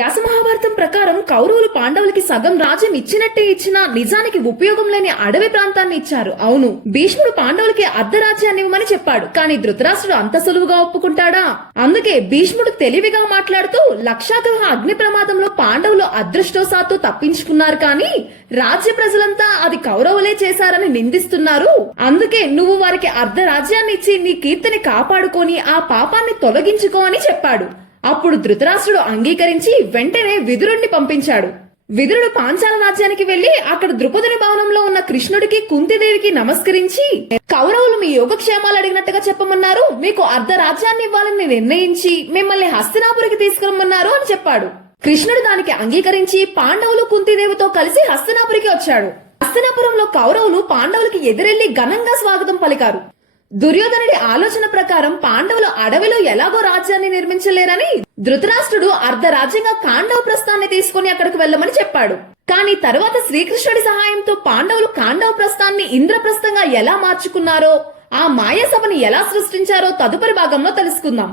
వ్యాస మహాభారతం ప్రకారం కౌరవులు పాండవులకి సగం రాజ్యం ఇచ్చినట్టే ఇచ్చినా నిజానికి ఉపయోగం లేని అడవి ప్రాంతాన్ని ఇచ్చారు. అవును, భీష్ముడు పాండవులకి అర్ధరాజ్యాన్ని ఇవ్వమని చెప్పాడు, కానీ ధృతరాష్ట్రుడు అంత సులువుగా ఒప్పుకుంటాడా? అందుకే భీష్ముడు తెలివిగా మాట్లాడుతూ లక్షాగ్రహ అగ్ని ప్రమాదంలో పాండవులు అదృష్టవశాత్తు తప్పించుకున్నారు, కానీ రాజ్య ప్రజలంతా అది కౌరవులే చేశారని నిందిస్తున్నారు. అందుకే నువ్వు వారికి అర్ధరాజ్యాన్ని ఇచ్చి నీ కీర్తిని కాపాడుకొని ఆ పాపాన్ని తొలగించుకో అని చెప్పాడు. అప్పుడు ధృతరాష్ట్రుడు అంగీకరించి వెంటనే విదురుణ్ణి పంపించాడు. విదురుడు పాంచాల రాజ్యానికి వెళ్లి అక్కడ ద్రుపదుని భవనంలో ఉన్న కృష్ణుడికి కుంతిదేవికి నమస్కరించి, కౌరవులు మీ యోగక్షేమాలు అడిగినట్టుగా చెప్పమన్నారు, మీకు అర్ధ రాజ్యాన్ని ఇవ్వాలని నిర్ణయించి మిమ్మల్ని హస్తినాపురికి తీసుకురమ్మన్నారు అని చెప్పాడు. కృష్ణుడు దానికి అంగీకరించి పాండవులు కుంతిదేవితో కలిసి హస్తినాపురికి వచ్చాడు. హస్తినాపురంలో కౌరవులు పాండవులకి ఎదురెళ్లి ఘనంగా స్వాగతం పలికారు. దుర్యోధనుడి ఆలోచన ప్రకారం పాండవులు అడవిలో ఎలాగో రాజ్యాన్ని నిర్మించలేరని ధృతరాష్ట్రుడు అర్ధరాజ్యంగా కాండవ ప్రస్థాన్ని తీసుకుని అక్కడికి వెళ్లమని చెప్పాడు. కానీ తరువాత శ్రీకృష్ణుడి సహాయంతో పాండవులు కాండవ ప్రస్థాన్ని ఇంద్రప్రస్థంగా ఎలా మార్చుకున్నారో, ఆ మాయాసభని ఎలా సృష్టించారో తదుపరి భాగంలో తెలుసుకుందాం.